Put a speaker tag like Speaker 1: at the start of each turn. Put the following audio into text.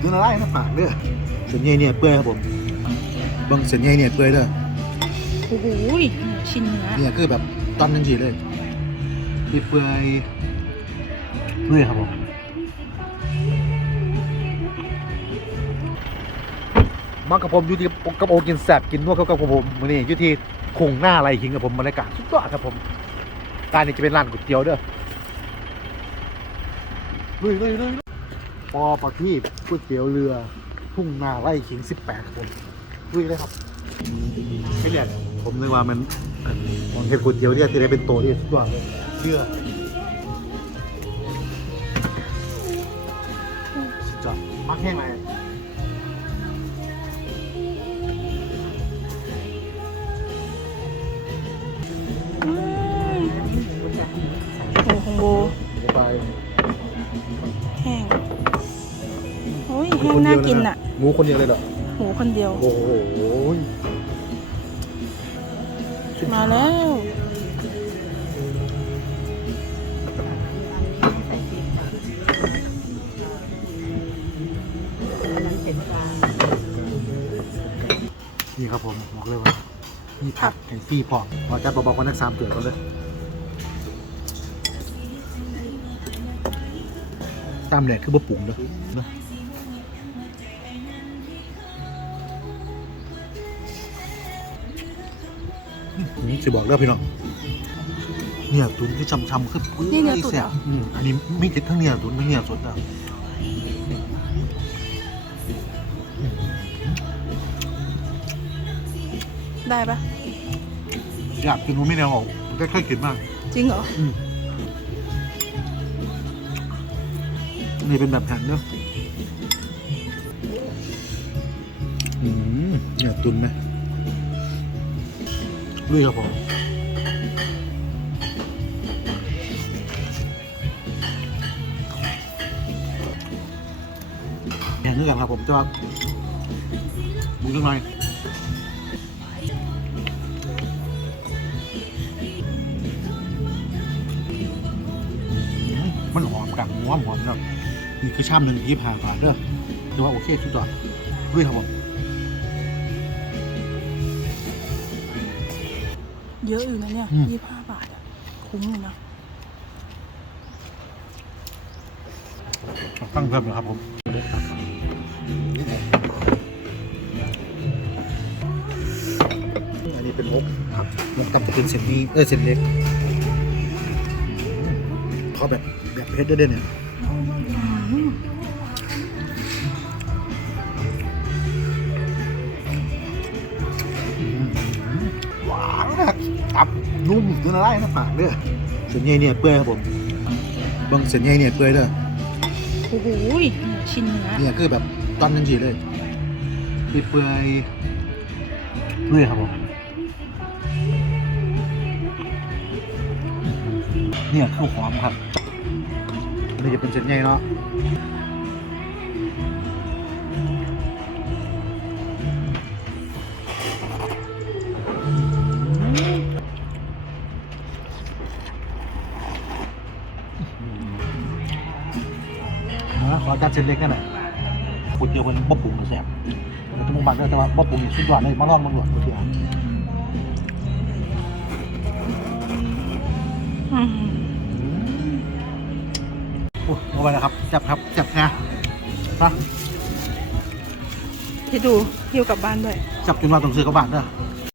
Speaker 1: คือละลายในปากเด้อเส้นใหญ่เนี่ยเปื่อยครับผมเบางเส้นใหญ่เนี่ยเปื่อยเด้อ
Speaker 2: โอ้โหชิ้นเนื้อ
Speaker 1: เนี่ยคือแบบตอนจังสีเลยเปื่อยเปื่อยครับผมมากับผมอยู่ที่กับโอกินแซบกินนวดกับผมมื้อนี้อยู่ที่คงหน้าไรหิงกับผมบรรยากาศสุดยอดครับผมร้านนี้จะเป็นร้านก๋วยเตี๋ยวเด้อลุยลุยลุย ปอปะที่ก๋วยเตี๋ยวเรือ ทุ่งนาไร่ขิง 18ครับผมลุยเลยครับไม่เรียนผมนึกว่ามันเอ่อมองเห็นก๋วยเตี๋ยวเนี่ยที่ได้เป็นโตที่สุดยอดเลยเชื่อสุดยอดมักแห้งไหน
Speaker 2: แห้งน่ากินอะ
Speaker 1: หมูคนเดียวเลยเหรอ
Speaker 2: หมูคนเดียว
Speaker 1: โอ้โห
Speaker 2: มาแล้ว
Speaker 1: นี่ครับผมบอกเลยว่านี่ผักแห่งฟี่พอพอจัดเบาๆกันนักสามเกลือกันเลยตามแหลกคือบะปุ๋งเด้อเนอะ สิบอกเด้อพี่น้องเนี่ยตุ๋นคือช่ำๆคือปื้
Speaker 2: นี่เนื้อตุ๋น
Speaker 1: แซ่
Speaker 2: เหร
Speaker 1: บ
Speaker 2: อ
Speaker 1: อืมอันนี้มีติดทั้งเนี่ยตุ๋นทั้งเนี่ยสดอะ
Speaker 2: ได้ปะ
Speaker 1: อยากกินมันไม่แนวออกได้ค่อยกินมาก
Speaker 2: จริงเหรอ
Speaker 1: อืมนี่เป็นแบบแผ่นเนอะอืมเนี่ยตุนไหม ลุยครับผมแข่งด้วยกันครับผมจะบุกเรื่องไรมันหอมกังหอมหอมครับนี่คือชามหนึ่งที่ผ่านผ่านเด้อถือว่าโอเคสุดยอดลุยครับผม
Speaker 2: เยอะอยู่นะเนี่ย
Speaker 1: อืม
Speaker 2: ยี่สิบห้าบาทอะคุ้มอยู่นะ
Speaker 1: ตั้งเพิ่มนะครับผมอันนี้เป็นมกครับมกกับเป็นเส้นนี้เออเส้นเล็กเขาแบบแบบเพชรด้วยเด้อเนี่ย ตับนุ่มจนละลายในปากเด้อเส้นใหญ่เนี่ยเปื่อยครับผมเบางเส้นใหญ่เนี่ยเปื่อยเด้อ
Speaker 2: โอ้โหชิ้นเนื้อ
Speaker 1: เนี่ยคือแบบตอนจังสีเลยเปื่อยเปื่อยครับผมเนี่ยข้าวหอมครับอันนี้จะเป็นเส้นใหญ่เนาะ ขอจัดเส้นเล็กนั่นแหละก๋วยเตี๋ยวเป็นบ๊อบปรุงมาแซ่บมันจะมุ่งบังได้แต่ว่าบ๊อบปรุงนี่สุดยอดเลยมาลองมาหลวดก๋วยเตี๋ยว
Speaker 2: อืม
Speaker 1: โอ้เอาไปนะครับจับครับจับนะนะ
Speaker 2: ที่ดูหิ้วกลับบ้านด้วย
Speaker 1: จับจนว่าต้องซื้อกระบาดเด้อ